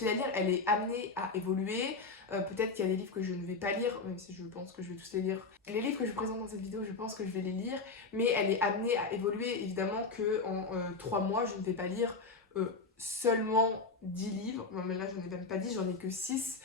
pile à lire, elle est amenée à évoluer. Peut-être qu'il y a des livres que je ne vais pas lire, même si je pense que je vais tous les lire. Les livres que je présente dans cette vidéo, je pense que je vais les lire, mais elle est amenée à évoluer. Évidemment qu'en 3 mois, je ne vais pas lire seulement 10 livres. Non, mais là, j'en ai même pas 10, j'en ai que 6.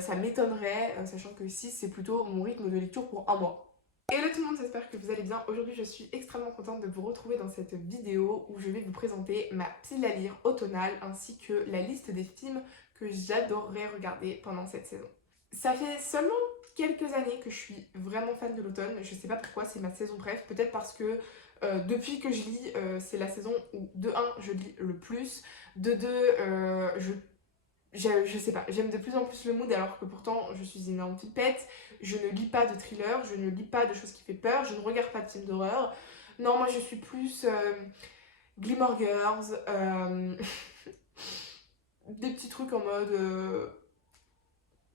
Ça m'étonnerait, sachant que 6, c'est plutôt mon rythme de lecture pour un mois. Hello tout le monde, j'espère que vous allez bien. Aujourd'hui, je suis extrêmement contente de vous retrouver dans cette vidéo où je vais vous présenter ma pile à lire automnale ainsi que la liste des films que j'adorerais regarder pendant cette saison. Ça fait seulement quelques années que je suis vraiment fan de l'automne. Je sais pas pourquoi, c'est ma saison préf. Peut-être parce que depuis que je lis, c'est la saison où de 1, je lis le plus. De 2, je sais pas, j'aime de plus en plus le mood alors que pourtant je suis une énorme pipette, je ne lis pas de thriller, je ne lis pas de choses qui fait peur, je ne regarde pas de films d'horreur. Non, moi je suis plus Gilmore Girls, des petits trucs en mode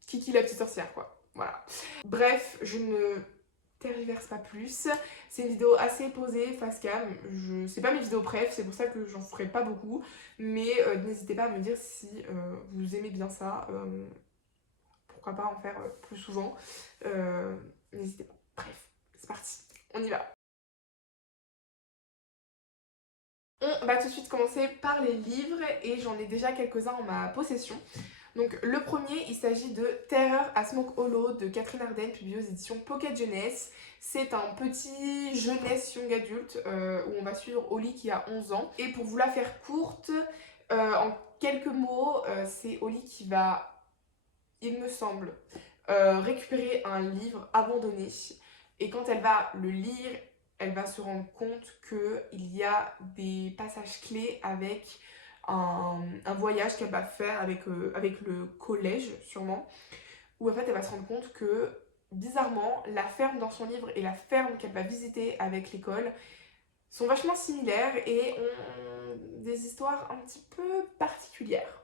Kiki la petite sorcière quoi, voilà. Bref, je ne tergiverse pas plus, c'est une vidéo assez posée, face cam, c'est pas mes vidéos préf, c'est pour ça que j'en ferai pas beaucoup, mais n'hésitez pas à me dire si vous aimez bien ça, pourquoi pas en faire plus souvent, n'hésitez pas. Bref, c'est parti, on y va. On va tout de suite commencer par les livres et j'en ai déjà quelques-uns en ma possession. Donc le premier, il s'agit de Terreur à Smoke Hollow de Catherine Arden, publié aux éditions Pocket Jeunesse. C'est un petit jeunesse young adulte où on va suivre Holly qui a 11 ans. Et pour vous la faire courte, en quelques mots, c'est Holly qui va, il me semble, récupérer un livre abandonné. Et quand elle va le lire, elle va se rendre compte qu'il y a des passages clés avec un voyage qu'elle va faire avec le collège sûrement, où en fait elle va se rendre compte que bizarrement la ferme dans son livre et la ferme qu'elle va visiter avec l'école sont vachement similaires et ont des histoires un petit peu particulières.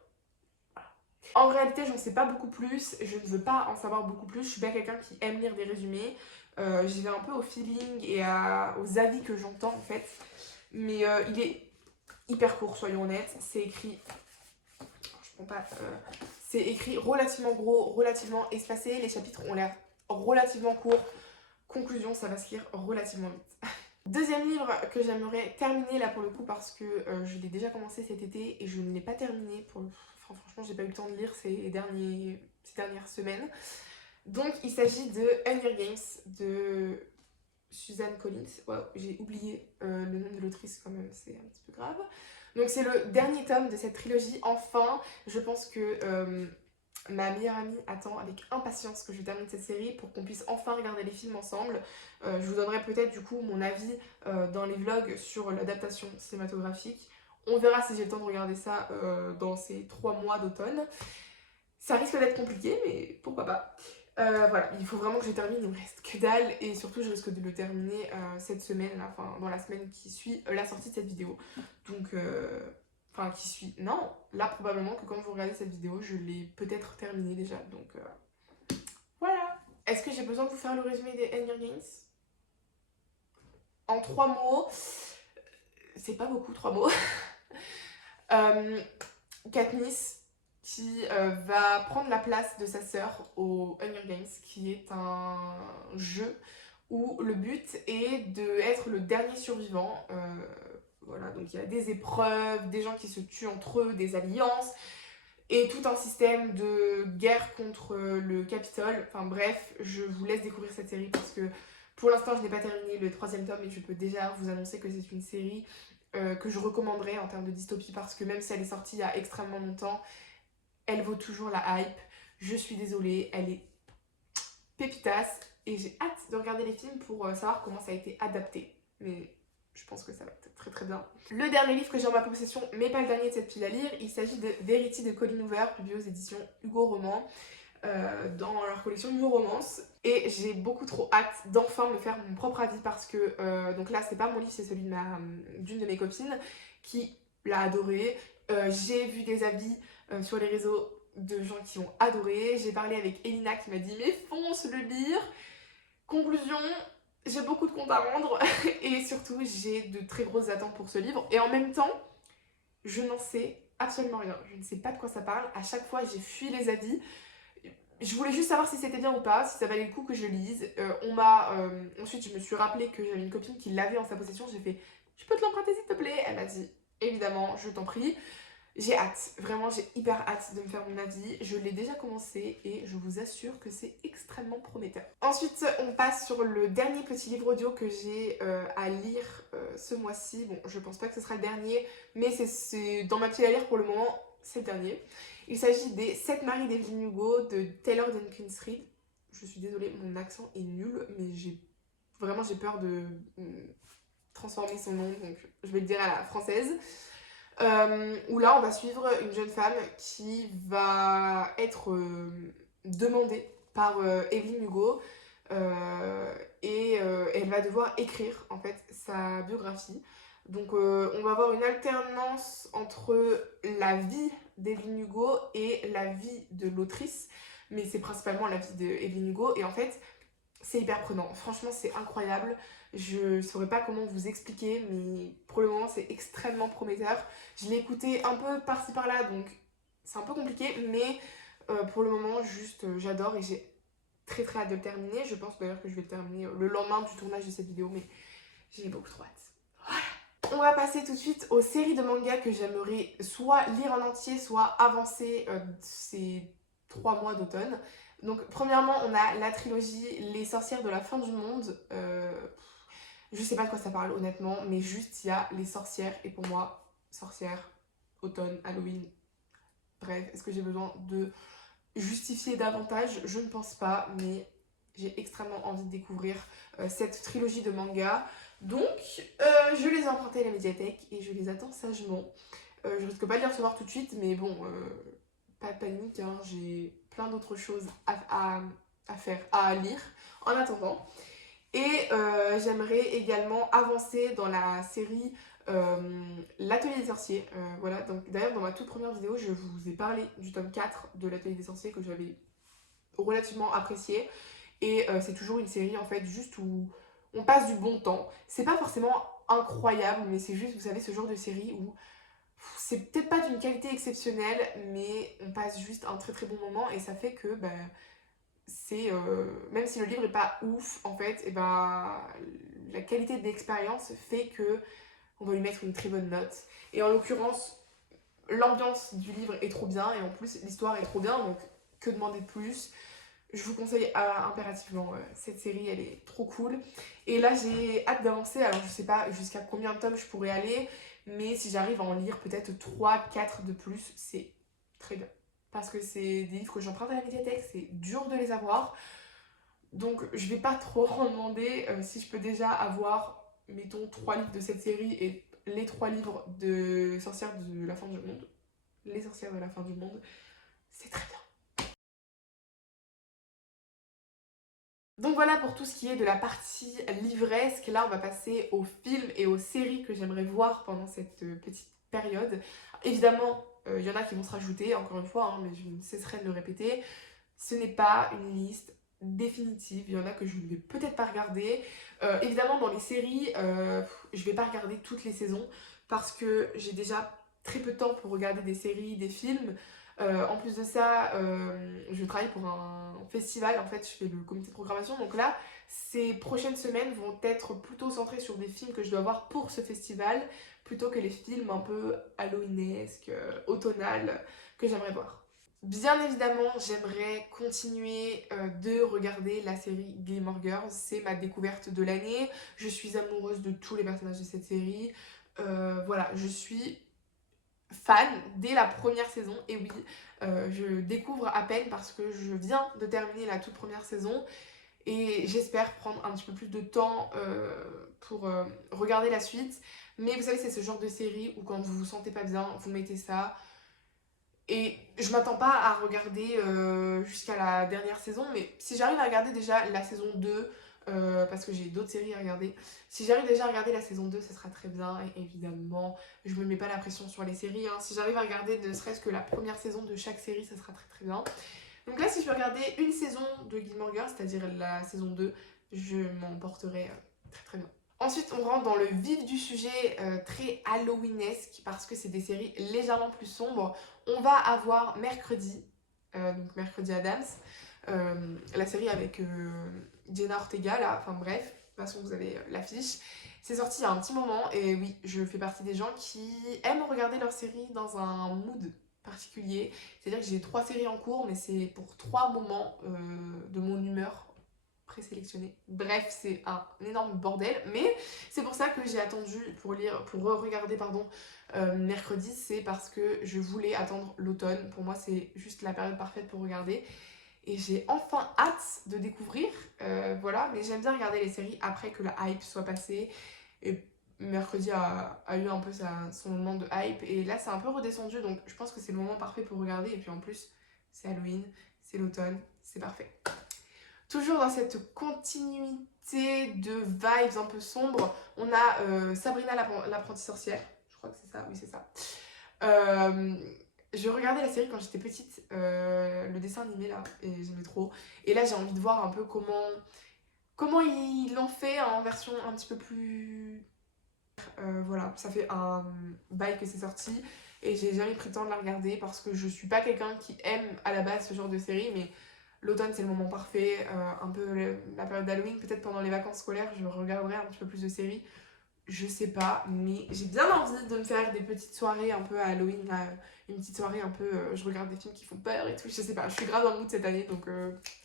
En réalité, j'en sais pas beaucoup plus, je ne veux pas en savoir beaucoup plus, je suis pas quelqu'un qui aime lire des résumés, j'y vais un peu au feeling et aux avis que j'entends en fait, mais il est hyper court, soyons honnêtes, c'est écrit, c'est écrit relativement gros, relativement espacé, les chapitres ont l'air relativement courts, conclusion, ça va se lire relativement vite. Deuxième livre que j'aimerais terminer là pour le coup parce que je l'ai déjà commencé cet été et je ne l'ai pas terminé pour le... Enfin, franchement j'ai pas eu le temps de lire ces dernières semaines. Donc il s'agit de Hunger Games de Suzanne Collins. Wow, j'ai oublié le nom de l'autrice quand même, c'est un petit peu grave. Donc c'est le dernier tome de cette trilogie. Enfin, je pense que ma meilleure amie attend avec impatience que je termine cette série pour qu'on puisse enfin regarder les films ensemble. Je vous donnerai peut-être du coup mon avis dans les vlogs sur l'adaptation cinématographique. On verra si j'ai le temps de regarder ça dans ces 3 mois d'automne. Ça risque d'être compliqué, mais pourquoi pas. Voilà, il faut vraiment que je termine, il me reste que dalle et surtout je risque de le terminer cette semaine, là, enfin dans la semaine qui suit la sortie de cette vidéo. Donc, enfin qui suit, non, là probablement que quand vous regardez cette vidéo, je l'ai peut-être terminée déjà, donc voilà. Est-ce que j'ai besoin de vous faire le résumé des Hunger Games? En 3 mots, c'est pas beaucoup 3 mots. Katniss qui va prendre la place de sa sœur au Hunger Games, qui est un jeu où le but est d'être le dernier survivant. Voilà, donc il y a des épreuves, des gens qui se tuent entre eux, des alliances, et tout un système de guerre contre le Capitole. Enfin bref, je vous laisse découvrir cette série parce que pour l'instant je n'ai pas terminé le 3e tome et je peux déjà vous annoncer que c'est une série que je recommanderais en termes de dystopie parce que même si elle est sortie il y a extrêmement longtemps, elle vaut toujours la hype. Je suis désolée, elle est pépitasse et j'ai hâte de regarder les films pour savoir comment ça a été adapté. Mais je pense que ça va être très très bien. Le dernier livre que j'ai en ma possession, mais pas le dernier de cette pile à lire, il s'agit de Verity de Colleen Hoover, publié aux éditions Hugo Roman, dans leur collection New Romance. Et j'ai beaucoup trop hâte d'enfin me faire mon propre avis parce que, donc là c'est pas mon livre, c'est celui d'une de mes copines qui l'a adoré. J'ai vu des avis sur les réseaux de gens qui ont adoré. J'ai parlé avec Elina qui m'a dit mais fonce le lire. Conclusion, j'ai beaucoup de comptes à rendre et surtout j'ai de très grosses attentes pour ce livre et en même temps je n'en sais absolument rien. Je ne sais pas de quoi ça parle. À chaque fois, j'ai fui les avis. Je voulais juste savoir si c'était bien ou pas, si ça valait le coup que je lise. Ensuite, je me suis rappelé que j'avais une copine qui l'avait en sa possession. J'ai fait, je peux te l'emprunter s'il te plaît? Elle m'a dit, évidemment, je t'en prie. J'ai hâte, vraiment j'ai hyper hâte de me faire mon avis. Je l'ai déjà commencé et je vous assure que c'est extrêmement prometteur. Ensuite, on passe sur le dernier petit livre audio que j'ai à lire ce mois-ci. Bon, je pense pas que ce sera le dernier, mais c'est dans ma pile à lire pour le moment, c'est le dernier. Il s'agit des 7 maris d'Evelyn Hugo de Taylor Jenkins Reid. Je suis désolée, mon accent est nul, mais j'ai peur de transformer son nom, donc je vais le dire à la française. Où là on va suivre une jeune femme qui va être demandée par Evelyn Hugo et elle va devoir écrire en fait sa biographie. Donc on va avoir une alternance entre la vie d'Evelyn Hugo et la vie de l'autrice, mais c'est principalement la vie d'Evelyn Hugo et en fait c'est hyper prenant. Franchement c'est incroyable. Je saurais pas comment vous expliquer, mais pour le moment c'est extrêmement prometteur. Je l'ai écouté un peu par-ci par-là, donc c'est un peu compliqué, mais pour le moment juste j'adore et j'ai très très hâte de le terminer. Je pense d'ailleurs que je vais le terminer le lendemain du tournage de cette vidéo, mais j'ai beaucoup trop hâte. Voilà. On va passer tout de suite aux séries de manga que j'aimerais soit lire en entier, soit avancer ces 3 mois d'automne. Donc premièrement on a la trilogie Les sorcières de la fin du monde. Je sais pas de quoi ça parle honnêtement, mais juste il y a les sorcières et pour moi, sorcières, automne, Halloween, bref, est-ce que j'ai besoin de justifier davantage? Je ne pense pas, mais j'ai extrêmement envie de découvrir cette trilogie de manga. Donc, je les ai empruntés à la médiathèque et je les attends sagement. Je risque pas de les recevoir tout de suite, mais bon, pas de panique, hein, j'ai plein d'autres choses à faire, à lire en attendant. Et j'aimerais également avancer dans la série L'Atelier des Sorciers. Voilà, donc d'ailleurs dans ma toute première vidéo, je vous ai parlé du tome 4 de L'Atelier des Sorciers que j'avais relativement apprécié. Et c'est toujours une série en fait juste où on passe du bon temps. C'est pas forcément incroyable, mais c'est juste, vous savez, ce genre de série où c'est peut-être pas d'une qualité exceptionnelle, mais on passe juste un très très bon moment et ça fait que c'est même si le livre est pas ouf en fait, et la qualité de l'expérience fait que on va lui mettre une très bonne note. Et en l'occurrence, l'ambiance du livre est trop bien et en plus l'histoire est trop bien, donc que demander de plus? Je vous conseille impérativement cette série, elle est trop cool. Et là j'ai hâte d'avancer, alors je sais pas jusqu'à combien de tomes je pourrais aller, mais si j'arrive à en lire peut-être 3-4 de plus, c'est très bien. Parce que c'est des livres que j'emprunte à la médiathèque, c'est dur de les avoir. Donc je vais pas trop en demander si je peux déjà avoir, mettons, 3 livres de cette série et les 3 livres de Sorcières de la fin du monde. Les Sorcières de la fin du monde, c'est très bien. Donc voilà pour tout ce qui est de la partie livresque. Là on va passer aux films et aux séries que j'aimerais voir pendant cette petite période. Évidemment, il y en a qui vont se rajouter, encore une fois, hein, mais je ne cesserai de le répéter. Ce n'est pas une liste définitive, il y en a que je ne vais peut-être pas regarder. Évidemment dans les séries, je vais pas regarder toutes les saisons parce que j'ai déjà très peu de temps pour regarder des séries, des films. En plus de ça, je travaille pour un festival, en fait je fais le comité de programmation, donc là ces prochaines semaines vont être plutôt centrées sur des films que je dois voir pour ce festival, plutôt que les films un peu halloweenesques, automnales, que j'aimerais voir. Bien évidemment, j'aimerais continuer de regarder la série Gilmore Girls, c'est ma découverte de l'année, je suis amoureuse de tous les personnages de cette série, voilà, je suis fan dès la première saison, et oui, je découvre à peine parce que je viens de terminer la toute première saison et j'espère prendre un petit peu plus de temps pour regarder la suite. Mais vous savez, c'est ce genre de série où quand vous vous sentez pas bien, vous mettez ça. Et je m'attends pas à regarder jusqu'à la dernière saison, mais si j'arrive à regarder déjà la saison 2, parce que j'ai d'autres séries à regarder, si j'arrive déjà à regarder la saison 2, ce sera très bien, et évidemment, je me mets pas la pression sur les séries, hein. Si j'arrive à regarder ne serait-ce que la première saison de chaque série, ça sera très très bien. Donc là, si je peux regarder une saison de Gilmore Girls, c'est-à-dire la saison 2, je m'en porterai très très bien. Ensuite, on rentre dans le vif du sujet, très Halloweenesque, parce que c'est des séries légèrement plus sombres. On va avoir Mercredi, donc Mercredi Adams, la série avec Jenna Ortega, là, enfin bref, de toute façon vous avez l'affiche. C'est sorti il y a un petit moment, et oui, je fais partie des gens qui aiment regarder leurs séries dans un mood particulier. C'est-à-dire que j'ai 3 séries en cours, mais c'est pour 3 moments de mon humeur présélectionné. Bref, c'est un énorme bordel, mais c'est pour ça que j'ai attendu pour regarder pardon, mercredi, c'est parce que je voulais attendre l'automne. Pour moi, c'est juste la période parfaite pour regarder. Et j'ai enfin hâte de découvrir, voilà, mais j'aime bien regarder les séries après que la hype soit passée. Et mercredi a eu un peu son moment de hype, et là c'est un peu redescendu, donc je pense que c'est le moment parfait pour regarder. Et puis en plus, c'est Halloween, c'est l'automne, c'est parfait. Toujours dans cette continuité de vibes un peu sombres, on a Sabrina l'apprentie sorcière. Je crois que c'est ça, oui c'est ça. Euh, je regardais la série quand j'étais petite, le dessin animé là, et j'aimais trop. Et là j'ai envie de voir un peu comment ils l'ont fait en version un petit peu plus... voilà, ça fait un bail que c'est sorti, et j'ai jamais pris le temps de la regarder parce que je suis pas quelqu'un qui aime à la base ce genre de série, mais l'automne c'est le moment parfait, un peu la période d'Halloween, peut-être pendant les vacances scolaires je regarderai un petit peu plus de séries, je sais pas, mais j'ai bien envie de me faire des petites soirées un peu à Halloween, là, une petite soirée un peu, je regarde des films qui font peur et tout, je sais pas, je suis grave dans le mood cette année, donc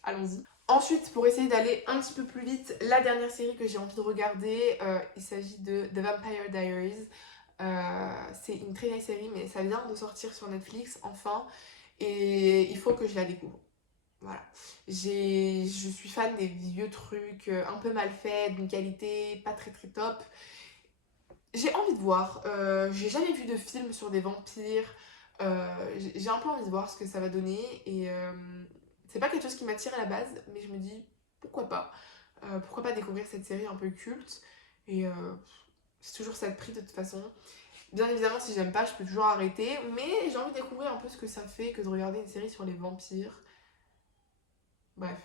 allons-y. Ensuite, pour essayer d'aller un petit peu plus vite, la dernière série que j'ai envie de regarder, il s'agit de The Vampire Diaries. C'est une très vieille série, mais ça vient de sortir sur Netflix, enfin, et il faut que je la découvre. Voilà. Je suis fan des vieux trucs un peu mal faits, d'une qualité pas très très top. J'ai envie de voir. J'ai jamais vu de film sur des vampires. J'ai un peu envie de voir ce que ça va donner. Et c'est pas quelque chose qui m'attire à la base, mais je me dis pourquoi pas. Pourquoi pas découvrir cette série un peu culte. Et c'est toujours ça de prix de toute façon. Bien évidemment, si j'aime pas, je peux toujours arrêter. Mais j'ai envie de découvrir un peu ce que ça fait que de regarder une série sur les vampires. Bref.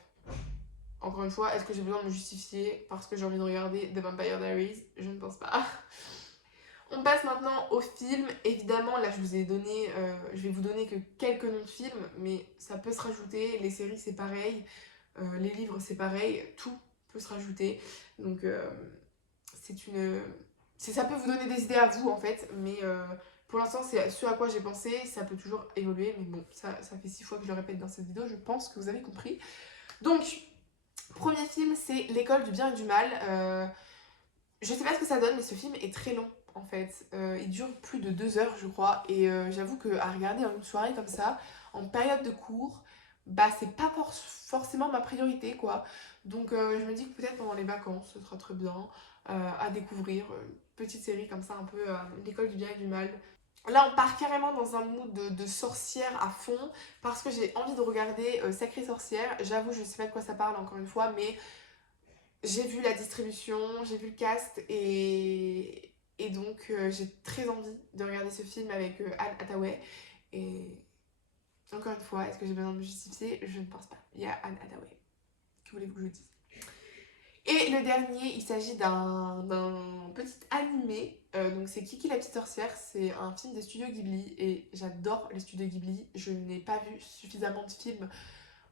Encore une fois, est-ce que j'ai besoin de me justifier parce que j'ai envie de regarder The Vampire Diaries? Je ne pense pas. On passe maintenant au film. Évidemment, là je vais vous donner que quelques noms de films, mais ça peut se rajouter. Les séries c'est pareil, les livres c'est pareil, tout peut se rajouter. Donc ça peut vous donner des idées à vous en fait, mais pour l'instant c'est ce à quoi j'ai pensé. Ça peut toujours évoluer, mais bon, ça fait 6 fois que je le répète dans cette vidéo, je pense que vous avez compris. Donc, premier film, c'est L'école du bien et du mal. Je sais pas ce que ça donne, mais ce film est très long en fait. Il dure plus de 2 heures, je crois. Et j'avoue qu'à regarder en une soirée comme ça, en période de cours, bah c'est pas forcément ma priorité quoi. Donc je me dis que peut-être pendant les vacances, ce sera très bien à découvrir. Une petite série comme ça, un peu L'école du bien et du mal. Là, on part carrément dans un mood de sorcière à fond parce que j'ai envie de regarder Sacrée Sorcière. J'avoue, je sais pas de quoi ça parle encore une fois, mais j'ai vu la distribution, j'ai vu le cast, et donc j'ai très envie de regarder ce film avec Anne Hathaway. Et encore une fois, est-ce que j'ai besoin de me justifier? Je ne pense pas. Il y a Anne Hathaway. Que voulez-vous que je dise? Et le dernier, il s'agit d'un petit animé. Donc c'est Kiki la petite sorcière. C'est un film des studios Ghibli et j'adore les studios Ghibli. Je n'ai pas vu suffisamment de films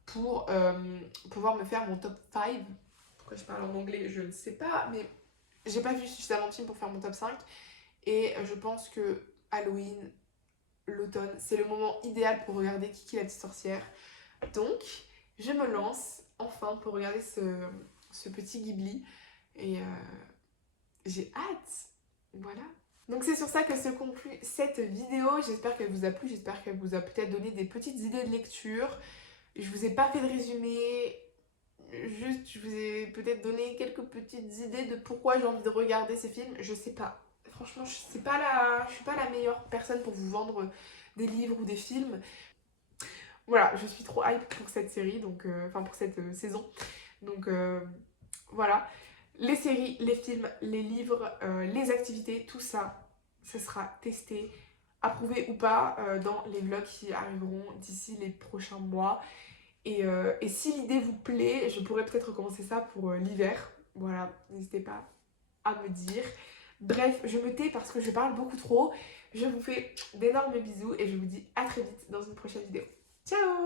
pour pouvoir me faire mon top 5. Pourquoi je parle en anglais, je ne sais pas, mais j'ai pas vu suffisamment de films pour faire mon top 5. Et je pense que Halloween, l'automne, c'est le moment idéal pour regarder Kiki la petite sorcière. Donc, je me lance enfin pour regarder ce petit Ghibli. Et j'ai hâte. Voilà. Donc c'est sur ça que se conclut cette vidéo. J'espère qu'elle vous a plu, j'espère qu'elle vous a peut-être donné des petites idées de lecture. Je vous ai pas fait de résumé, juste je vous ai peut-être donné quelques petites idées de pourquoi j'ai envie de regarder ces films. Je sais pas. Franchement, je suis pas la meilleure personne pour vous vendre des livres ou des films. Voilà, je suis trop hype pour cette série, donc enfin pour cette saison. Donc voilà. Les séries, les films, les livres, les activités, tout ça, ça sera testé, approuvé ou pas dans les vlogs qui arriveront d'ici les prochains mois. Et si l'idée vous plaît, je pourrais peut-être recommencer ça pour l'hiver. Voilà, n'hésitez pas. à me dire. Bref, je me tais parce que je parle beaucoup trop. Je vous fais d'énormes bisous et je vous dis à très vite dans une prochaine vidéo. Ciao!